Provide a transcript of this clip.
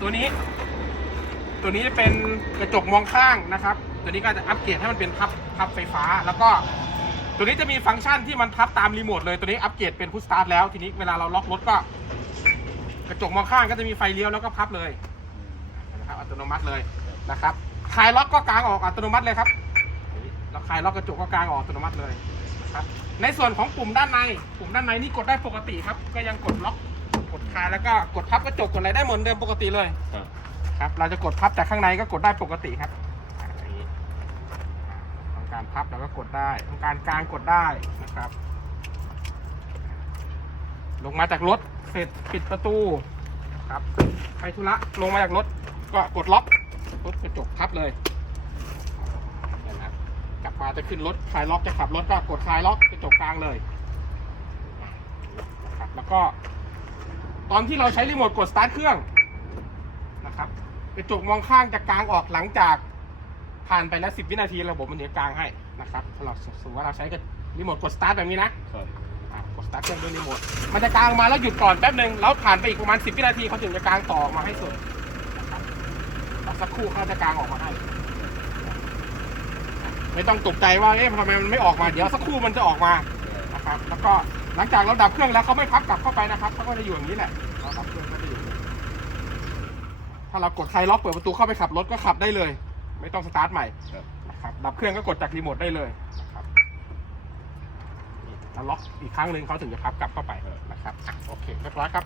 ตัวนี้ ตัวนี้เป็นกระจกมองข้างนะครับ ตัวนี้ก็จะอัปเกรดให้มันเป็นพับพับไฟฟ้า แล้วก็ตัวนี้จะมีฟังก์ชันที่มันพับตามรีโมทเลย ตัวนี้อัปเกรดเป็นพุชสตาร์ทแล้ว ทีนี้เวลาเราล็อกรถก็ กระจกมองข้างก็จะมีไฟเลี้ยวแล้วก็พับเลยนะครับอัตโนมัติเลยนะครับคลายล็อกก็กางออกอัตโนมัติเลยครับเราคลายล็อกกระจกก็กางออกอัตโนมัติเลยนะครับในส่วนของปุ่มด้านใน ปุ่มด้านในนี่กดได้ปกติครับ ก็ยังกดล็อก ดคลายแล้วก็กดพับกระจกกดอะไรได้เหมือนเดิมปกติเลยครับ ครับ เราจะกดพับแต่ข้างในก็กดได้ปกติครับอ่าอย่างนี้อ่าต้องการพับเราก็กดได้ต้องการกางกดได้นะครับ ลงมาจากรถเสร็จปิดประตูครับไปธุระลงมาจากรถก็กดล็อกรถกระจกพับเลยนะครับกลับมาจะขึ้นรถคลายล็อกจะขับรถก็กดคลายล็อกกระจกกลางเลยนะครับแล้วก็ ตอนที่เราใช้รีโมทกดสตาร์ทเครื่องนะครับกระจกมองข้างจะกลางออกหลังจากผ่านไปแล้ว10วินาทีระบบมันจะกลางให้นะครับถ้าเราสมมติว่าเราใช้กับรีโมทกดสตาร์ทแบบนี้นะครับอะกดสตาร์ทเครื่องด้วยรีโมทมันจะกลางมาแล้วหยุดก่อนแป๊บหนึ่งแล้วผ่านไปอีกประมาณ10วินาทีเขาถึงจะกลางต่อออกมาให้สุดนะครับแล้วสักครู่เขาจะกลางออกมาให้ไม่ต้องตกใจว่าเอ๊ะทำไมมันไม่ออกมาเดี๋ยวสักครู่มันจะออกมานะครับแล้วก็หลังจากเราดับเครื่องแล้วเขาไม่พับกลับเข้าไปนะครับเขาก็จะอยู่อย่างนี้แหละ เราดับเครื่องก็จะอยู่อย่างนี้ถ้าเรากดใครล็อกเปิดประตูเข้าไปขับรถก็ขับได้เลย ไม่ต้องสตาร์ทใหม่ครับ นะครับดับเครื่องก็กดจากรีโมทได้เลยนะครับนี่แล้วล็อกอีกครั้งหนึ่งเขาถึงจะพับกลับเข้าไปนะครับอะโอเคเรียบร้อยครับ